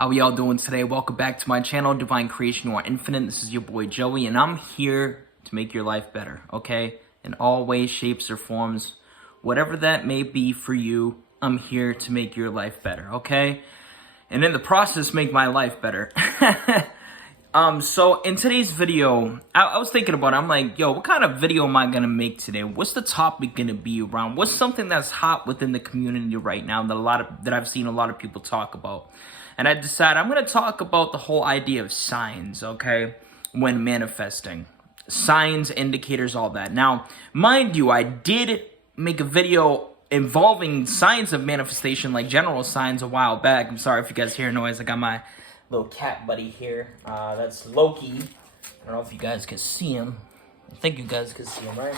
How are y'all doing today? Welcome back to my channel, Divine Creation, You Are Infinite. This is your boy Joey, and I'm here to make your life better, okay? In all ways, shapes, or forms, whatever that may be for you, I'm here to make your life better, okay? And in the process, make my life better. So in today's video, I was thinking about it. I'm like, yo, what kind of video am I gonna make today? What's the topic gonna be around? What's something that's hot within the community right now that I've seen a lot of people talk about? And I decided I'm gonna talk about the whole idea of signs, okay? When manifesting. Signs, indicators, all that. Now, mind you, I did make a video involving signs of manifestation, like general signs, a while back. I'm sorry if you guys hear noise. I got my little cat buddy here. That's Loki. I don't know if you guys can see him. I think you guys can see him, right?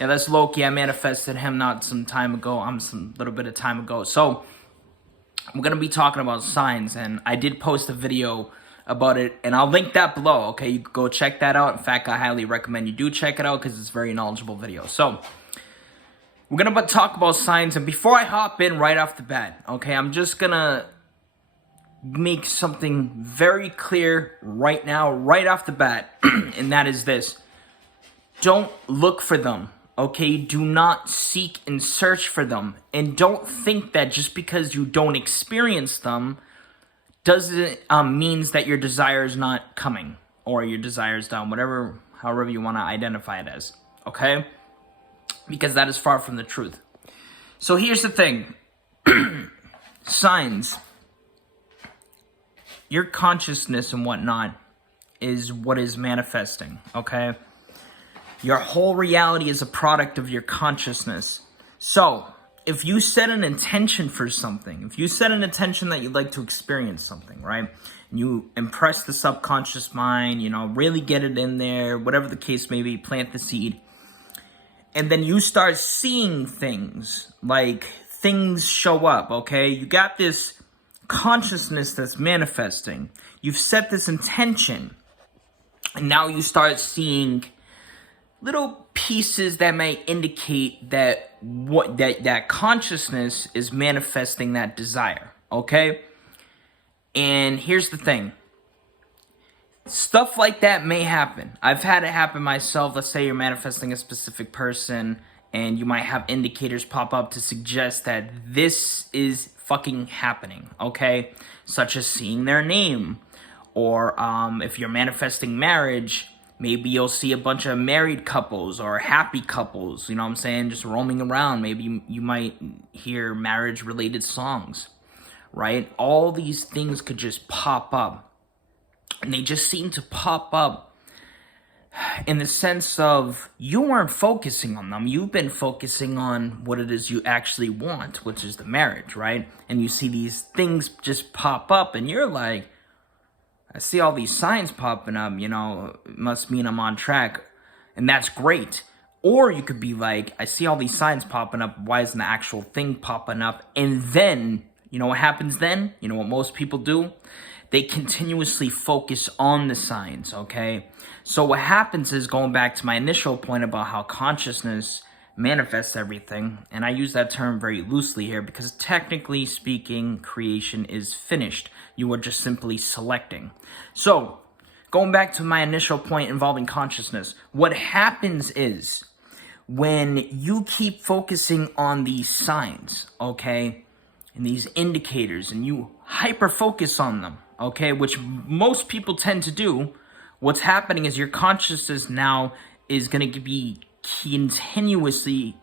Yeah, that's Loki. I manifested him not some time ago. Some little bit of time ago. So we're gonna be talking about signs, and I did post a video about it, and I'll link that below. Okay, you can go check that out. In fact, I highly recommend you do check it out because it's a very knowledgeable video. So we're gonna talk about signs, and before I hop in right off the bat, okay, I'm just gonna make something very clear right now, right off the bat, and that is this. Don't look for them, okay? Do not seek and search for them. And don't think that just because you don't experience them doesn't means that your desire is not coming or your desire is down, however you want to identify it as, okay? Because that is far from the truth. So here's the thing. Signs. Your consciousness and whatnot is what is manifesting, okay? Your whole reality is a product of your consciousness. So, if you set an intention for something, if you set an intention that you'd like to experience something, right? And you impress the subconscious mind, really get it in there, whatever the case may be, plant the seed. And then you start seeing things, like things show up, okay? You got this consciousness that's manifesting. You've set this intention, and now you start seeing little pieces that may indicate that that consciousness is manifesting that desire, okay? And here's the thing. Stuff like that may happen. I've had it happen myself. Let's say you're manifesting a specific person, and you might have indicators pop up to suggest that this is fucking happening, okay? Such as seeing their name, or if you're manifesting marriage, maybe you'll see a bunch of married couples or happy couples, you know what I'm saying, just roaming around. Maybe you might hear marriage-related songs, right? All these things could just pop up, and they just seem to pop up in the sense of you weren't focusing on them. You've been focusing on what it is you actually want, which is the marriage, right? And you see these things just pop up, and you're like, I see all these signs popping up, it must mean I'm on track, and that's great. Or you could be like, I see all these signs popping up, why isn't the actual thing popping up? And then, you know what happens then? You know what most people do? They continuously focus on the signs, okay? So what happens is, going back to my initial point about how consciousness manifests everything, and I use that term very loosely here because technically speaking, creation is finished. You are just simply selecting. So, going back to my initial point involving consciousness, what happens is when you keep focusing on these signs, okay, and these indicators, and you hyper-focus on them, okay, which most people tend to do, what's happening is your consciousness now is going to be continuously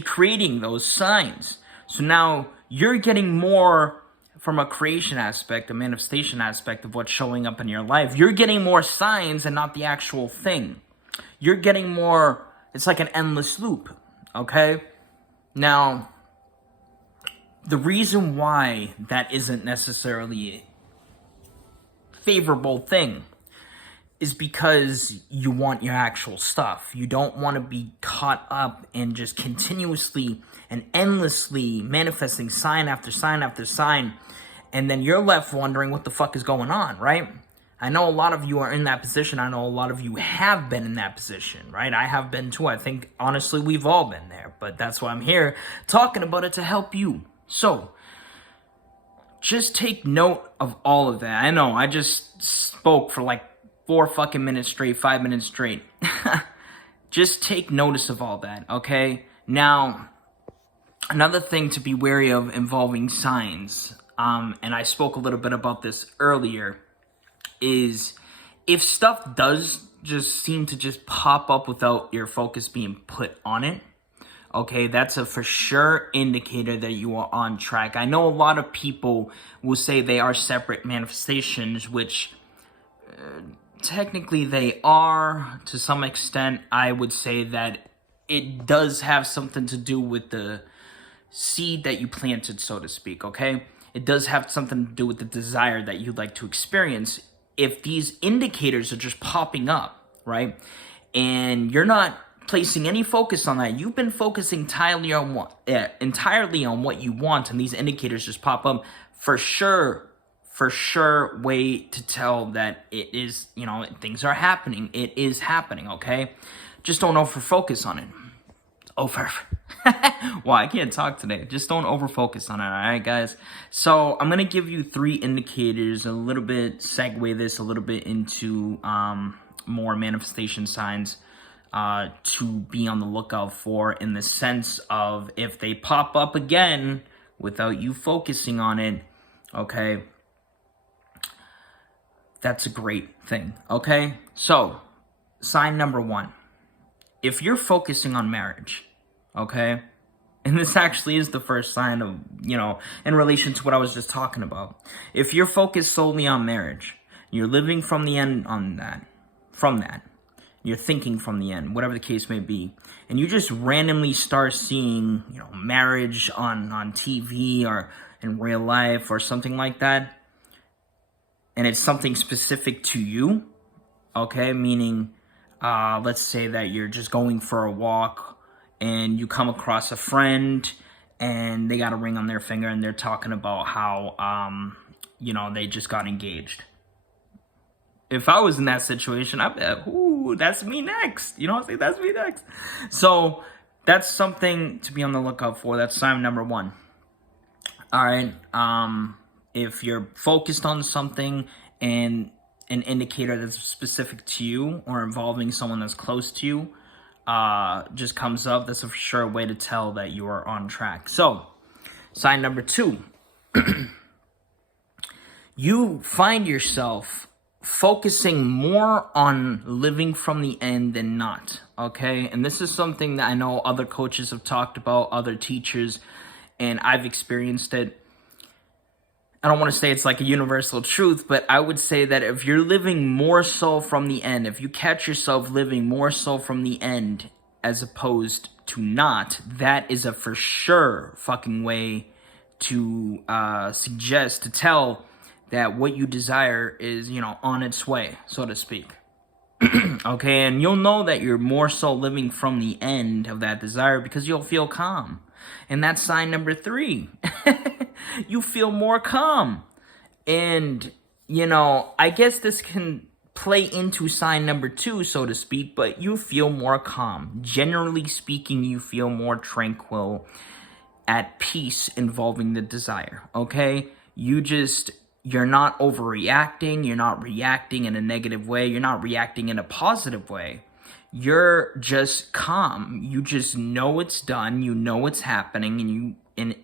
creating those signs. So now you're getting more from a creation aspect, a manifestation aspect of what's showing up in your life. You're getting more signs and not the actual thing. You're getting more, it's like an endless loop, okay? Now, the reason why that isn't necessarily a favorable thing is because you want your actual stuff. You don't want to be caught up in just continuously and endlessly manifesting sign after sign after sign, and then you're left wondering what the fuck is going on, right? I know a lot of you are in that position. I know a lot of you have been in that position, right? I have been too. I think, honestly, we've all been there, but that's why I'm here talking about it, to help you. So, just take note of all of that. I know, I just spoke for like 4 fucking minutes straight, 5 minutes straight. Just take notice of all that, okay? Now, another thing to be wary of involving signs, and I spoke a little bit about this earlier, is if stuff does just seem to just pop up without your focus being put on it, okay, that's a for sure indicator that you are on track. I know a lot of people will say they are separate manifestations, which technically they are to some extent. I would say that it does have something to do with the seed that you planted, so to speak, okay? It does have something to do with the desire that you'd like to experience. If these indicators are just popping up, right, and you're not placing any focus on that, you've been focusing entirely on what you want, and these indicators just pop up, for sure way to tell that it is, things are happening. It is happening, okay? Just don't over focus on it. Well, I can't talk today. Just don't over focus on it, all right, guys? So I'm going to give you 3 indicators, a little bit, segue this a little bit into more manifestation signs to be on the lookout for, in the sense of if they pop up again without you focusing on it, okay, that's a great thing, okay? So, sign number 1. If you're focusing on marriage, okay, and this actually is the first sign of, in relation to what I was just talking about. If you're focused solely on marriage, you're living from the end on that, you're thinking from the end, whatever the case may be, and you just randomly start seeing, marriage on TV or in real life or something like that, and it's something specific to you, okay, meaning, let's say that you're just going for a walk and you come across a friend and they got a ring on their finger and they're talking about how, they just got engaged. If I was in that situation, I'd be like, ooh, that's me next. You know what I'm saying? That's me next. So that's something to be on the lookout for. That's sign number 1. All right. If you're focused on something and an indicator that's specific to you or involving someone that's close to you just comes up, that's a for sure way to tell that you are on track. So, sign number 2. You find yourself focusing more on living from the end than not, okay? And this is something that I know other coaches have talked about, other teachers, and I've experienced it. I don't want to say it's like a universal truth, but I would say that if you're living more so from the end, if you catch yourself living more so from the end as opposed to not, that is a for sure fucking way to suggest, to tell that what you desire is, on its way, so to speak. Okay, and you'll know that you're more so living from the end of that desire because you'll feel calm. And that's sign number 3. You feel more calm. And, I guess this can play into sign number 2, so to speak, but you feel more calm. Generally speaking, you feel more tranquil, at peace involving the desire, okay? You're not overreacting. You're not reacting in a negative way. You're not reacting in a positive way. You're just calm. You just know it's done. You know it's happening, and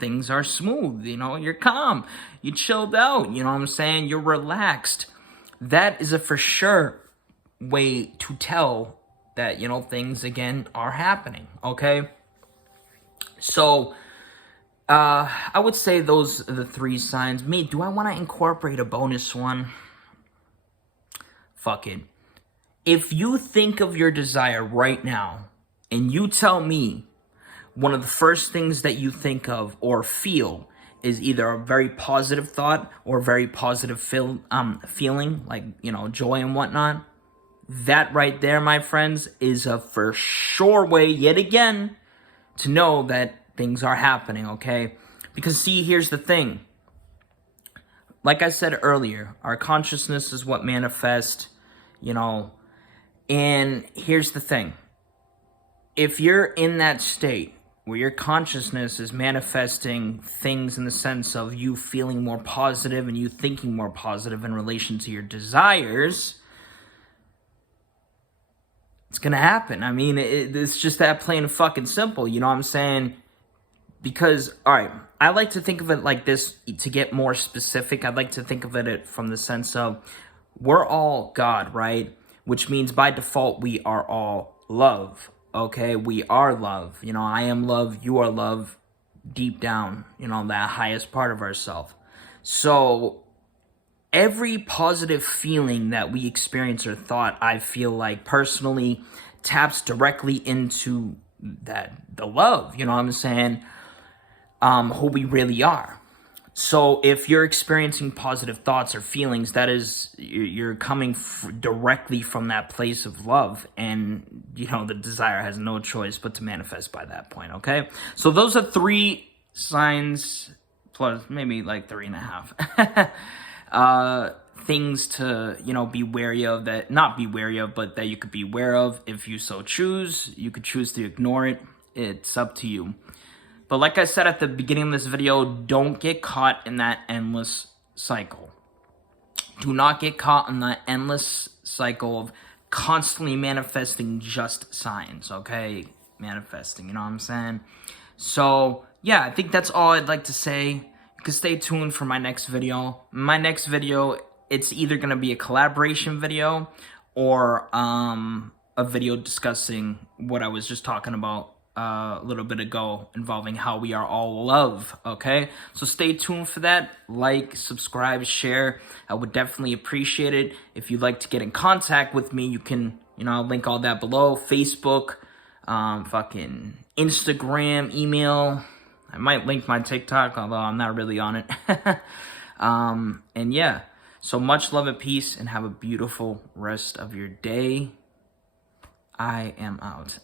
things are smooth. You're calm. You chilled out. You know what I'm saying? You're relaxed. That is a for sure way to tell that, things again are happening. Okay. So, I would say those are the 3 signs. Do I want to incorporate a bonus one? Fuck it. If you think of your desire right now, and you tell me one of the first things that you think of or feel is either a very positive thought or a very positive feeling, like, joy and whatnot, that right there, my friends, is a for sure way, yet again, to know that things are happening, okay? Because see, here's the thing. Like I said earlier, our consciousness is what manifests, and here's the thing. If you're in that state where your consciousness is manifesting things in the sense of you feeling more positive and you thinking more positive in relation to your desires, it's gonna happen. I mean, it's just that plain and fucking simple. You know what I'm saying? Because, all right, I like to think of it like this. To get more specific, I'd like to think of it from the sense of we're all God, right? Which means by default, we are all love. Okay, we are love. You know, I am love, you are love, deep down, you know, that highest part of ourselves. So every positive feeling that we experience or thought, I feel like personally taps directly into the love, you know what I'm saying? Who we really are. So if you're experiencing positive thoughts or feelings, that is, you're coming directly from that place of love, and you know the desire has no choice but to manifest by that point. Okay, so those are 3 signs plus maybe like 3.5 things to, you know, be wary of, that not be wary of, but that you could be aware of. If you so choose, you could choose to ignore it. It's up to you. But like I said at the beginning of this video, don't get caught in that endless cycle. Do not get caught in the endless cycle of constantly manifesting just signs, okay? Manifesting, you know what I'm saying? So, yeah, I think that's all I'd like to say. You can stay tuned for my next video. My next video, it's either going to be a collaboration video or a video discussing what I was just talking about a little bit ago, involving how we are all love. Okay, so stay tuned for that. Like, subscribe, share. I would definitely appreciate it. If you'd like to get in contact with me, you can, you know, I'll link all that below. Facebook, fucking Instagram, email. I might link my TikTok, although I'm not really on it. And yeah, so much love and peace, and have a beautiful rest of your day. I am out.